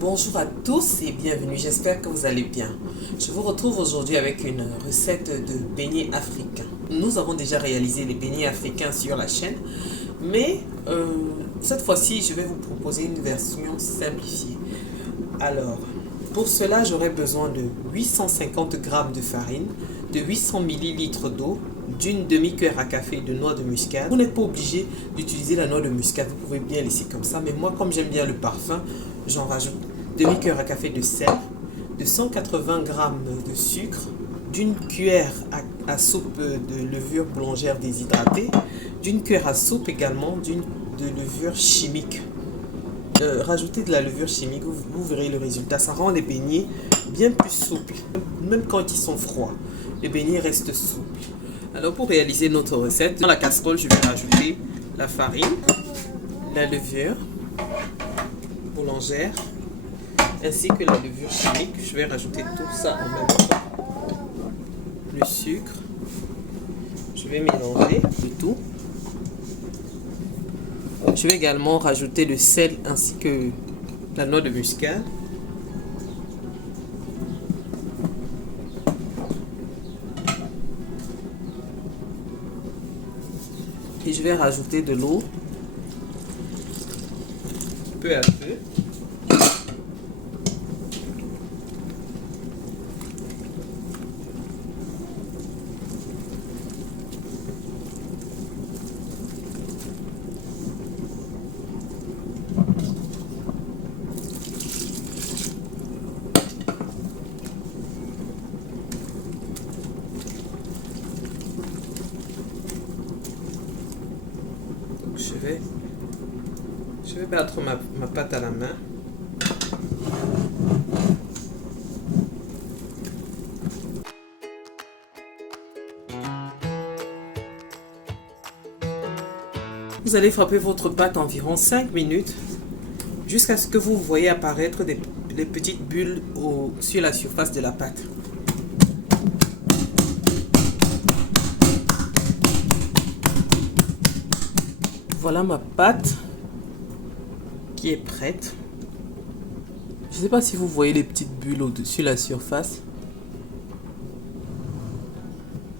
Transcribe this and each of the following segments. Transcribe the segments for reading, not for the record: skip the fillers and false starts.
Bonjour à tous et bienvenue, j'espère que vous allez bien. Je vous retrouve aujourd'hui avec une recette de beignets africains. Nous avons déjà réalisé les beignets africains sur la chaîne, mais cette fois-ci, je vais vous proposer une version simplifiée. Alors, pour cela, j'aurai besoin de 850 g de farine, de 800 ml d'eau, d'une demi-cuillère à café de noix de muscade. Vous n'êtes pas obligé d'utiliser la noix de muscade, vous pouvez bien laisser comme ça, mais moi, comme j'aime bien le parfum, j'en rajoute demi-cuillère à café de sel, de 180 g de sucre, d'une cuillère à soupe de levure boulangère déshydratée, d'une cuillère à soupe également de levure chimique. Rajoutez de la levure chimique, vous verrez le résultat. Ça rend les beignets bien plus souples, même quand ils sont froids. Les beignets restent souples. Alors pour réaliser notre recette, dans la casserole, je vais rajouter la farine, la levure boulangère, ainsi que la levure chimique. Je vais rajouter tout ça en même temps. Le sucre. Je vais mélanger le tout. Je vais également rajouter le sel ainsi que la noix de muscade. Et je vais rajouter de l'eau peu à peu. Je vais battre ma pâte à la main. Vous allez frapper votre pâte environ 5 minutes jusqu'à ce que vous voyez apparaître des petites bulles sur la surface de la pâte. Voilà ma pâte qui est prête. Je ne sais pas si vous voyez les petites bulles au-dessus de la surface.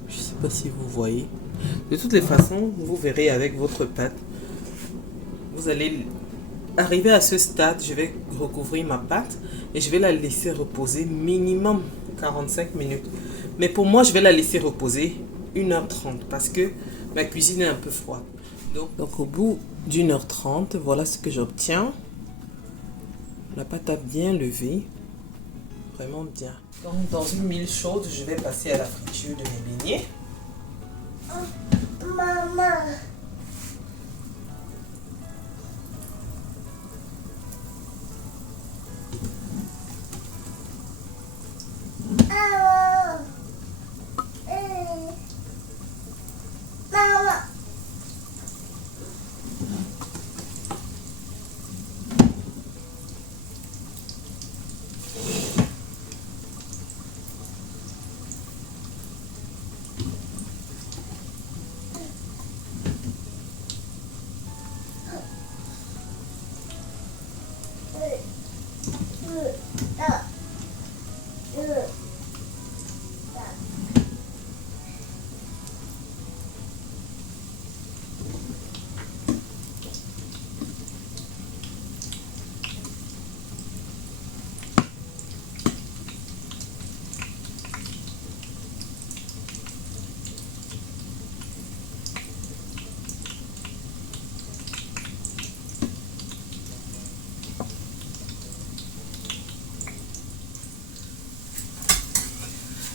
Je ne sais pas si vous voyez. De toutes les façons, vous verrez avec votre pâte. Vous allez arriver à ce stade. Je vais recouvrir ma pâte et je vais la laisser reposer minimum 45 minutes. Mais pour moi, je vais la laisser reposer 1h30 parce que ma cuisine est un peu froide. Donc au bout d'1h30, voilà ce que j'obtiens. La pâte a bien levé. Vraiment bien. Donc dans une mille chaude, je vais passer à la friture de mes beignets. Maman.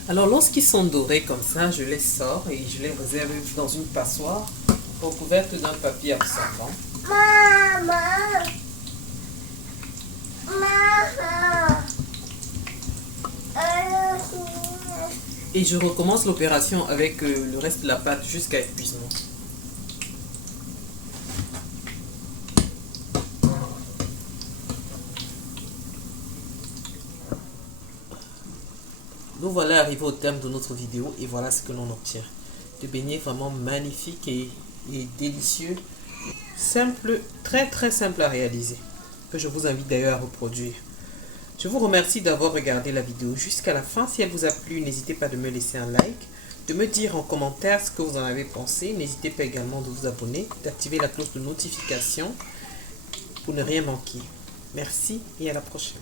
Alors lorsqu'ils sont dorés comme ça, je les sors et je les réserve dans une passoire recouverte d'un papier absorbant. Maman. Maman. Et je recommence l'opération avec le reste de la pâte jusqu'à épuisement. Nous voilà arrivés au terme de notre vidéo et voilà ce que l'on obtient. Des beignets vraiment magnifiques et délicieux. Simple, très simple à réaliser. Que je vous invite d'ailleurs à reproduire. Je vous remercie d'avoir regardé la vidéo jusqu'à la fin. Si elle vous a plu, n'hésitez pas de me laisser un like, de me dire en commentaire ce que vous en avez pensé. N'hésitez pas également de vous abonner, d'activer la cloche de notification pour ne rien manquer. Merci et à la prochaine.